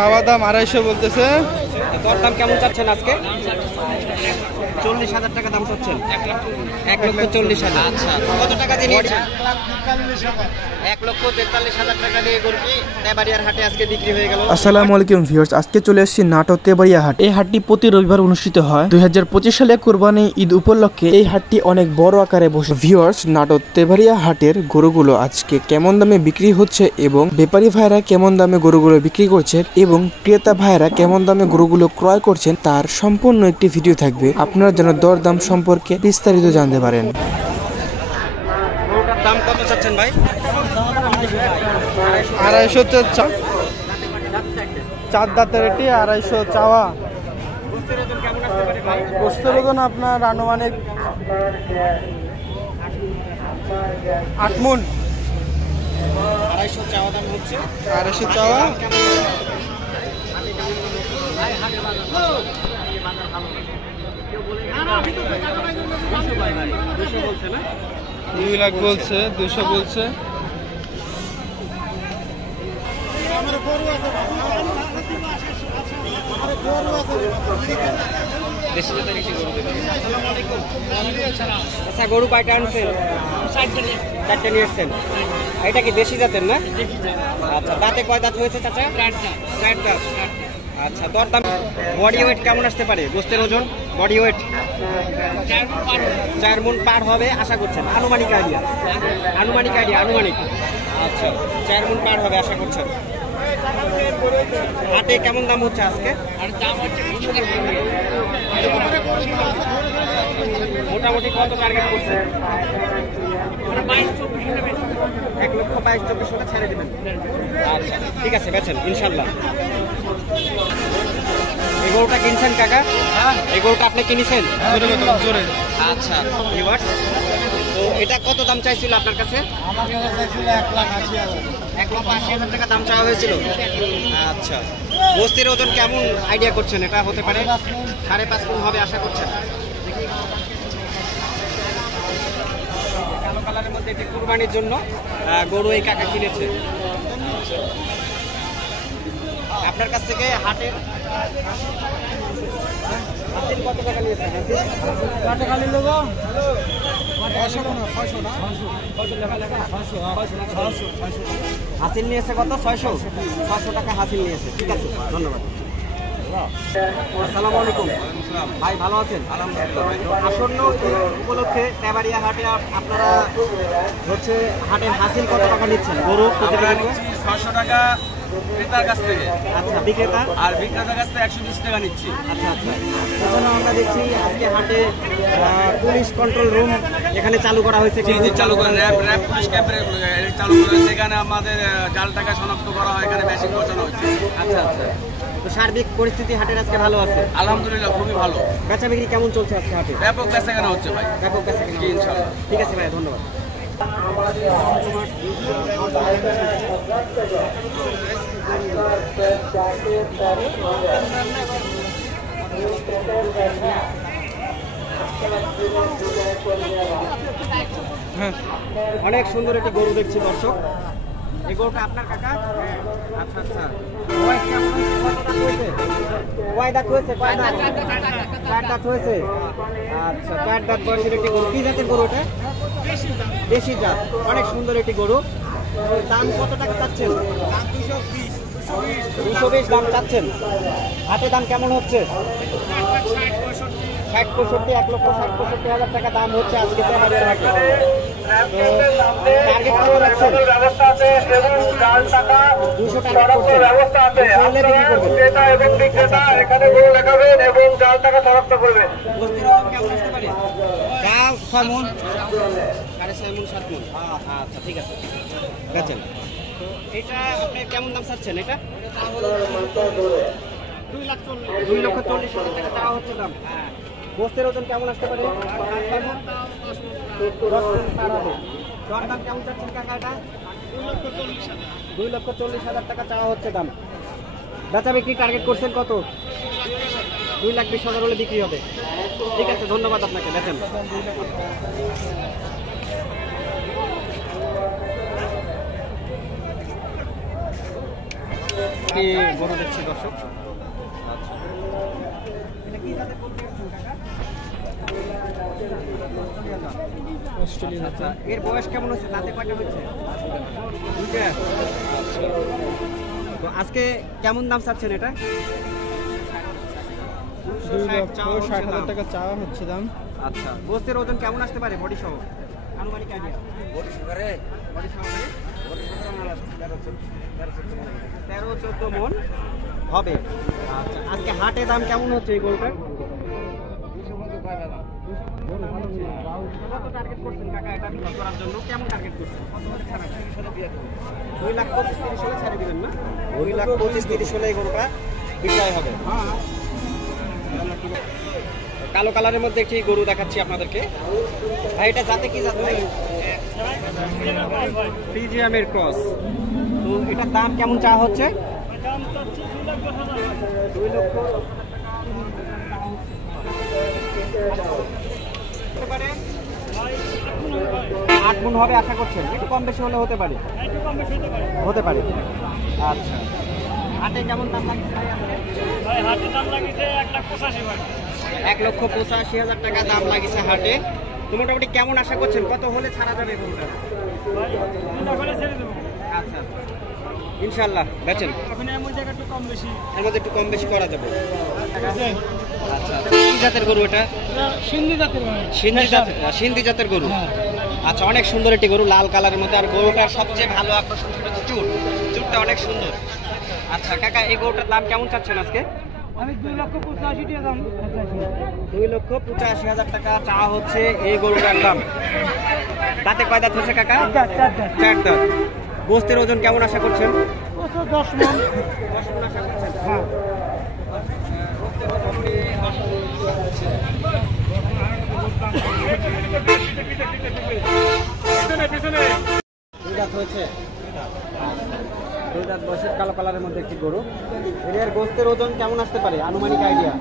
চাওয়া দাম 250 বলতেছে। তোর দাম কেমন চাচ্ছেন আজকে? 40,000 টাকা দাম চাচ্ছেন। 1,40,000। আচ্ছা, কত টাকা দিয়ে নিয়েছেন? 1,43,000 টাকা দিয়ে গরুটি তেবাড়িয়ার হাটে আজকে বিক্রি হয়ে গেল। আসসালামু আলাইকুম ভিউয়ার্স, আজকে চলে এসেছি নাটোর তেবাড়িয়া হাট। এই হাটটি প্রতি রবিবার অনুষ্ঠিত হয়। 2025 সালে কুরবানি ঈদ উপলক্ষে এই হাটটি অনেক বড় আকারে বসে। ভিউয়ার্স, নাটোর তেবাড়িয়া হাটের গরুগুলো আজকে কেমন দামে বিক্রি হচ্ছে এবং ব্যাপারী ভাইরা কেমন দামে গরুগুলো বিক্রি করছে এবং ক্রেতা ভাইরা কেমন দামে গরুগুলো ক্রয় করছেন তার সম্পূর্ণ একটি ভিডিও থাকবে। আপনারা যেন দরদাম সম্পর্কে বিস্তারিত জানতে পারেন। গরুটার দাম কত চাচ্ছেন ভাই? 250 চার দাঁতের এটি 250 চাওয়া। গোস্তের ওজন আপনার আনুমানিক 8 মণ। 250 চাওয়া দাম হচ্ছে। 250 চাওয়া। বলছে না 2 লাখ বলছে, 200 বলছে। আচ্ছা, গরু কয়টা আনছেন? 4টে নিয়ে এসছেন। এটা কি দেশি জাতের না? আচ্ছা, দাঁতে কয় দাঁত হয়েছে চাচা? 4 দাঁত। আচ্ছা, দরদাম বডি ওয়েট কেমন আসতে পারে? গোস্তের ওজন বডি ওয়েট 4 মণ পার হবে আশা করছেন? আনুমানিক আইডিয়া। আচ্ছা, 4 মণ পার হবে আশা করছেন। হাটে কেমন দাম হচ্ছে আজকে? মোটামুটি কত টার্গেট করছে? 1,22,000 ছেড়ে দেবেন। আচ্ছা, ঠিক আছে, বেচেন ইনশাল্লাহ। এই গরুটা কিনছেন কাকা? এই গরুটা আপনি কিনেছেন? জোরে। আচ্ছা ভিউয়ার্স, তো এটা কত দাম চাইছিল আপনার কাছে? 1,80,000 টাকা দাম চাওয়া হয়েছিল। আচ্ছা, গোস্তের ওজন কেমন আইডিয়া করছেন? এটা হতে পারে 5.5 মণ হবে আশা করছেন। কালো কালারের মধ্যে এটি কুরবানির জন্য গরু এই কাকা কিনেছে। আপনার কাছ থেকে হাটের কত টাকা নিয়েছেন? হাসিল নিয়েছে কত? 600 টাকা হাসিল নিয়েছে। ঠিক আছে, ধন্যবাদ। আসসালামু আলাইকুম ভাই, ভালো আছেন? আসন্ন উপলক্ষে তেবাড়িয়া হাটে আপনারা হচ্ছে হাটের হাসিল কত টাকা নিচ্ছেন? গরু 600 টাকা ক্রেতার কাছ থেকে। আচ্ছা, বিক্রেতা? আর বিক্রেতার কাছ থেকে 120 টাকা নিচ্ছি। আচ্ছা আচ্ছা, এখানে আমরা দেখছি আজকে হাটে পুলিশ কন্ট্রোল রুম এখানে চালু করা হয়েছে। চালু করে র্যাব পুলিশ ক্যাম্পে চালু করে, সেখানে আমাদের জাল টাকা শনাক্ত করা হয়, এখানে মেশিন বসানো হচ্ছে। আচ্ছা আচ্ছা, তো সার্বিক পরিস্থিতি হাটের আজকে ভালো আছে? আলহামদুলিল্লাহ, খুবই ভালো। বেচা বিক্রি কেমন চলছে আজকে হাটে? ব্যাপক বেচাকেনা হচ্ছে ভাই। ব্যাপক বেচা কিনা? জি, ইনশাআল্লাহ। ঠিক আছে ভাই, ধন্যবাদ। অনেক সুন্দর একটি গরু দেখছি দর্শক। এই গরুটা আপনার কাকা? আচ্ছা আচ্ছা, বয়স কেমন হয়েছে? কত দাঁত হয়েছে? কয় দাঁত হয়েছে? 4 দাঁত হয়েছে। আচ্ছা, 4 দাঁত বয়সের একটি গরু। কি জাতের গরু এটা? দেশি জাত। অনেক সুন্দর একটি গরু। দাম কত টাকা চাচ্ছেন? 220 দাম চাচ্ছেন। হাটে দাম কেমন হচ্ছে? 60-65, 1,60,65,000 টাকা দাম হচ্ছে আজকে তেবাড়িয়ার হাটে। টার্গেট কত রাখছেন? 200 টার্গেট করছেন। আচ্ছা, ঠিক আছে, বেচেন। এটা আপনি কেমন দাম চাচ্ছেন? এটা 2,40,000 টাকা দেওয়া হচ্ছে দাম। গোস্তের ওজন কেমন আসতে পারে? 10 মণ পার হবে। দরদাম কেমন চাচ্ছেন কাকা এটা? 2,40,000 টাকা চাওয়া হচ্ছে দাম। বেচা বিক্রি টার্গেট করছেন কত? 2,20,000 হলে বিক্রি হবে। ঠিক আছে, ধন্যবাদ আপনাকে, বেচেন। একটি গরু দেখছি দর্শক। আচ্ছা এটা কি জাতের গরু দেখছেন কাকা? অস্ট্রেলিয়ান। আচ্ছা এর বয়স কেমন হচ্ছে? দাঁতে কয়টা হচ্ছে? দুইটা। আচ্ছা তো আজকে কেমন দাম চাচ্ছেন এটা? 2,60,000 টাকা চাওয়া হচ্ছে দাম। আচ্ছা গোস্তের ওজন কেমন আসতে পারে বডি সহ? আনুমানিক আইডিয়া। বডি সহকারে 13-14 মণ হবে। আচ্ছা আজকে হাটে দাম কেমন হচ্ছে এই গরুটার? কত টার্গেট করছেন কাকা এটা বিক্রি করার জন্য? কেমন টার্গেট করছেন? কত হলে ছাড়া? 2,25,000-30,000 হলে ছেড়ে দিবেন না? 2,25,000-30,000 হলে এই গরুটা বিক্রয় হবে। কালো কালারের মধ্যে একটি গরু দেখাচ্ছি আপনাদেরকে। ভাই এটা জাতে কি জাত ভাই? ফ্রিজিয়ামের ক্রস। তো এটার দাম কেমন চাওয়া হচ্ছে? 2 লক্ষ। 8 মণ হবে আশা করছেন? একটু কম বেশি হলে হতে পারে। হতে পারে। আচ্ছা হাটে কেমন দাম লাগছে ভাই আজকে? ভাই হাটে দাম লাগিছে 1,85,000 টাকা। 1,85,000 টাকা দাম লাগিছে হাটে। তো মোটামুটি কেমন আশা করছেন? কত হলে ছাড়া যাবে গরুটা? ভাই 3 টাকা ছেড়ে দেবো। আচ্ছা ইনশাআল্লাহ বেচেন। এখন এর মধ্যে একটু কম বেশি। এর মধ্যে একটু কম বেশি করা যাবে। আচ্ছা কি জাতের গরু এটা? সিন্ধি জাতের ভাই। সিন্ধি জাতের গরু। আচ্ছা অনেক সুন্দর একটি গরু, লাল কালারের মধ্যে। আর গরুটার সবচেয়ে ভালো আকর্ষণ হচ্ছে চুটটা অনেক সুন্দর। আচ্ছা কাকা এই গরুটার দাম কেমন চাচ্ছেন আজকে? আমি 2,85,000 টাকা দাম। 2,85,000 টাকা চাওয়া হচ্ছে এই গরুটার দাম। তাতে কয় দাঁত হচ্ছে কাকা? 4 দাঁত। গোস্তের ওজন কেমন আশা করছেন? 10 মণ। 10 মণ আশা করছেন। হ্যাঁ দুই দাঁত হয়েছে। 2 দাঁত বয়সের কালো কালারের মধ্যে একটি গরু। এর গোস্তের ওজন কেমন আসতে পারে আনুমানিক আইডিয়া?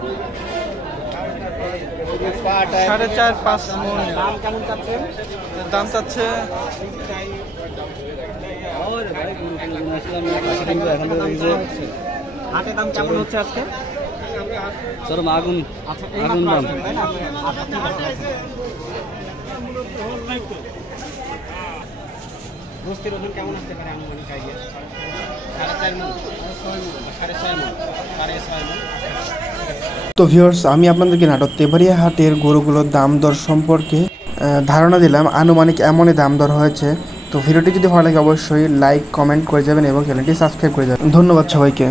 4.5-5 মণ। দাম কেমন চাচ্ছেন? দাম চাচ্ছে হাটে দাম কেমন হচ্ছে আজকে? আগুন আচ্ছা এই মাত্র আসছেন, তাই না? আচ্ছা ঠিক আছে। গোস্তের ওজন কেমন আসতে পারে আনুমানিক আইডিয়া? 4.5 মণ, 6.5 মণ, 6.5 মণ। তো ভিউয়ার্স আমি আপনাদেরকে নাটোর তেবাড়িয়া হাটের গরুগুলোর দাম দর সম্পর্কে ধারণা দিলাম। আনুমানিক এমনই দাম দর হয়েছে। তো ভিডিওটি যদি ভালো লাগে অবশ্যই লাইক কমেন্ট করে যাবেন এবং চ্যানেলটি সাবস্ক্রাইব করে যাবেন। ধন্যবাদ সবাইকে।